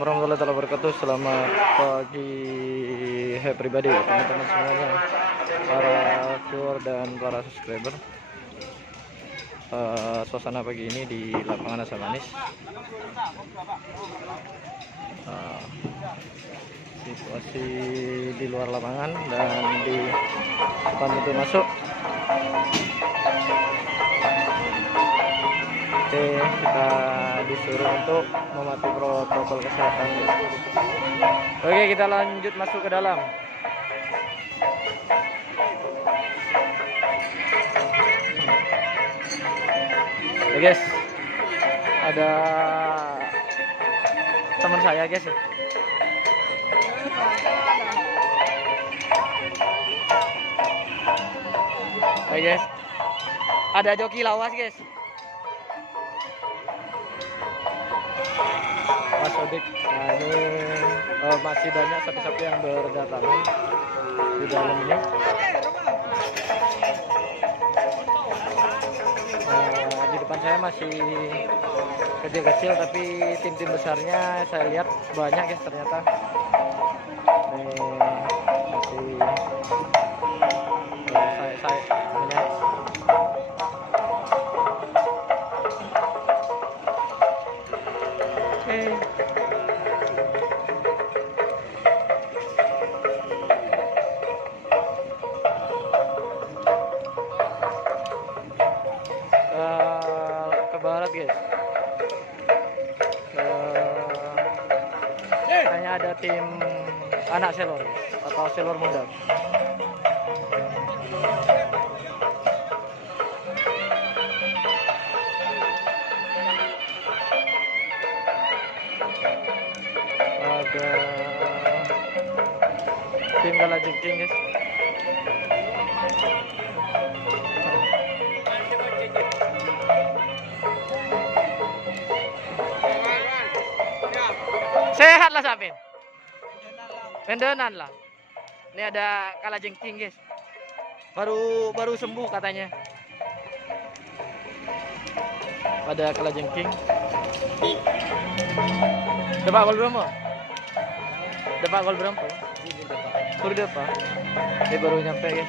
warahmatullahi wabarakatuh. Selamat pagi, hai pribadi, teman-teman semuanya, para viewer dan para subscriber. Suasana pagi ini di lapangan Asam Manis. Situasi di luar lapangan dan di depan pintu masuk. Oke, kita disuruh untuk mematuhi protokol kesehatan. Oke, kita lanjut masuk ke dalam. Oke guys, ada teman saya guys ya. Oke guys, ada joki lawas guys. Mas Odik, nah ini masih banyak sapi-sapi yang berdatangan di dalam ini. Di depan saya masih kecil-kecil, tapi tim-tim besarnya saya lihat banyak guys ternyata. Ini masih saya banyak. Ke barat guys, kayaknya ada tim anak selor atau selor muda. Ada tim kalajengking guys. Sehat lah Sapin, pendenan lah. Ini ada kalajengking guys, baru sembuh katanya. Ada kalajengking. Dapat gol berapa? Dapat gol berapa? Baru dapat. Ini baru nyampe guys.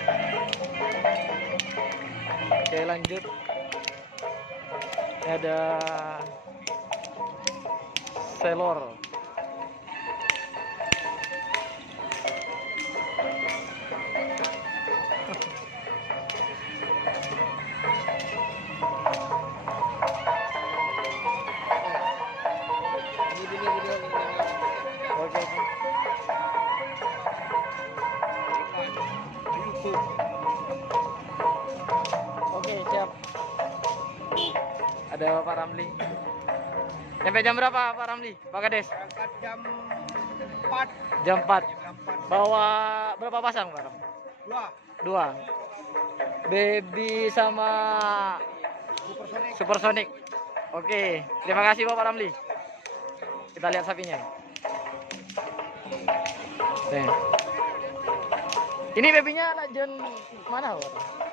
Oke lanjut. Ini ada selor. Oke siap. Ada Pak Ramli. Sampai jam berapa Pak Ramli? Pak Kades? Jam 4. Jam 4. Bawa berapa pasang Pak Ram? 2. Baby sama Supersonic. Oke, terima kasih Pak Ramli. Kita lihat sapinya. Nih. Ini babynya Lajen mana Pak?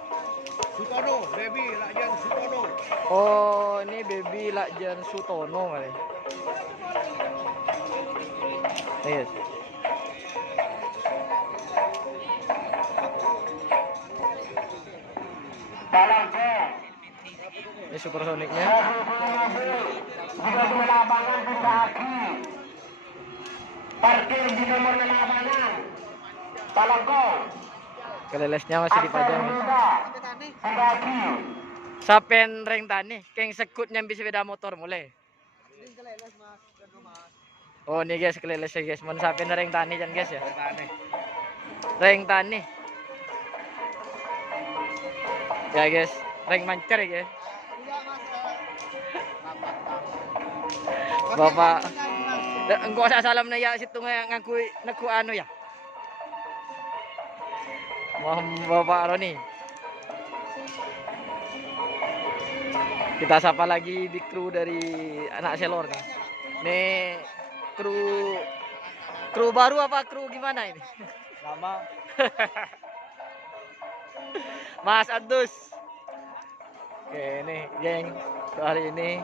Sutono, baby Lajen Sutono. Oh, ini baby Lajen Sutono kali. Yes. Ini Supersonicnya. Parkir di nomor lapangan. Kelelesnya masih dipajang. Sapen reng tani, keng sekut nyambi sepeda motor mulai. Oh ini guys kelelesnya guys, mau sapen reng tani kan guys ya. Reng tani. Ya guys, reng mancar ya guys. Bapak, engkau usah salam na ya situ ngaku anu ya. Bapak Roni. Kita sapa lagi di kru dari anak selor nih. Nih kru baru apa kru gimana ini? Lama. Mas Adus. Oke, ini geng hari ini.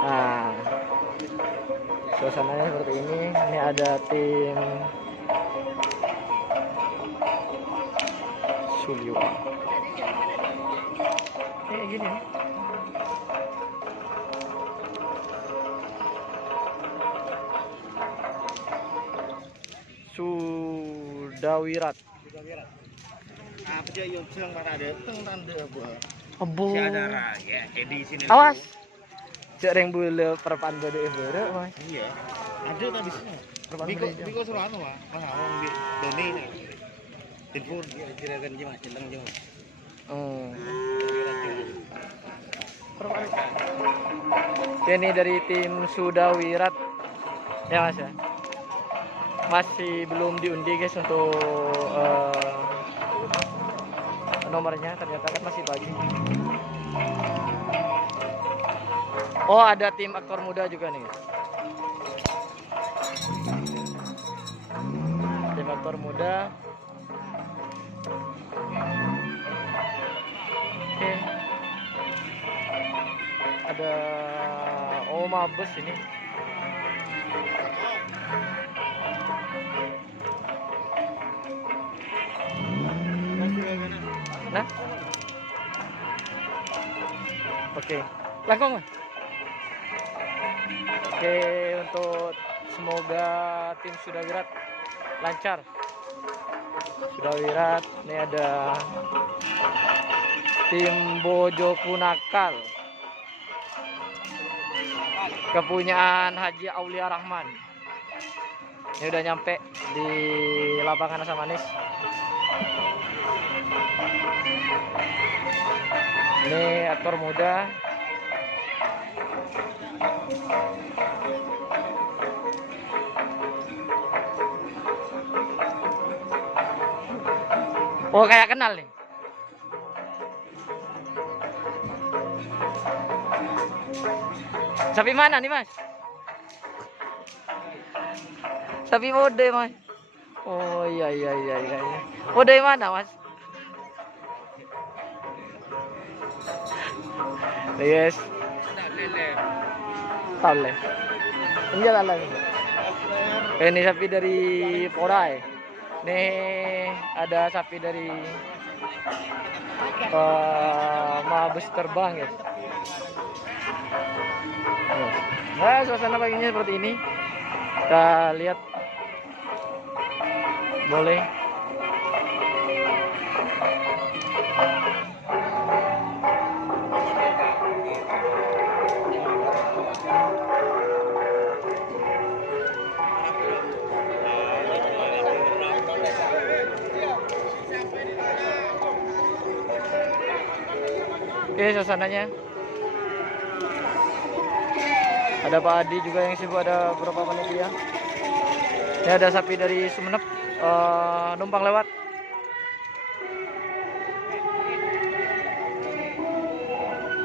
Nah, Suasananya seperti ini. Ini ada tim Suliwa. Kayak gini nih. Sudawirat. Apa dia yang sedang pada datang tanda apa? Abo. Si ada ya, di sini. Awas. Cek reng bule perpan bade bere, Mas. Iya. Ada tadi sini. Biko Biko suruh anu, Mas. Mas awang di Doni ini. Telepon kira-kira gimana centang jauh. Ini dari tim Sudawirat ya Mas ya. Masih belum diundi guys untuk nomornya, ternyata kan masih pagi. Oh, ada tim aktor muda juga nih. Tim aktor muda. Oke. Ada Mabes ini. Nah. Oke. Langkong, Mas. Oke, untuk semoga tim Sudawirat lancar. Sudawirat, ini ada tim Bojo Punakal. Kepunyaan Haji Aulia Rahman. Ini udah nyampe di lapangan Asam Manis. Ini aktor muda. Oh, kayak kenal nih. Sapi mana nih, Mas? Sapi mode, Mas. Oh iya. Oh, dari mana, Mas? Yes. Tale. Enggak lagi. Ini sapi dari Porai. Nih ada sapi dari Mabes terbang, guys. Nah, suasana paginya seperti ini. Kita lihat. Boleh. Oke, suasananya. Ada Pak Adi juga yang sibuk, ada beberapa panitia. Ini ada sapi dari Sumenep numpang lewat.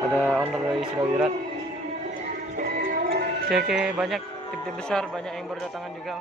Ada owner dari Sudawirat. Oke, banyak tim-tim besar, banyak yang berdatangan juga.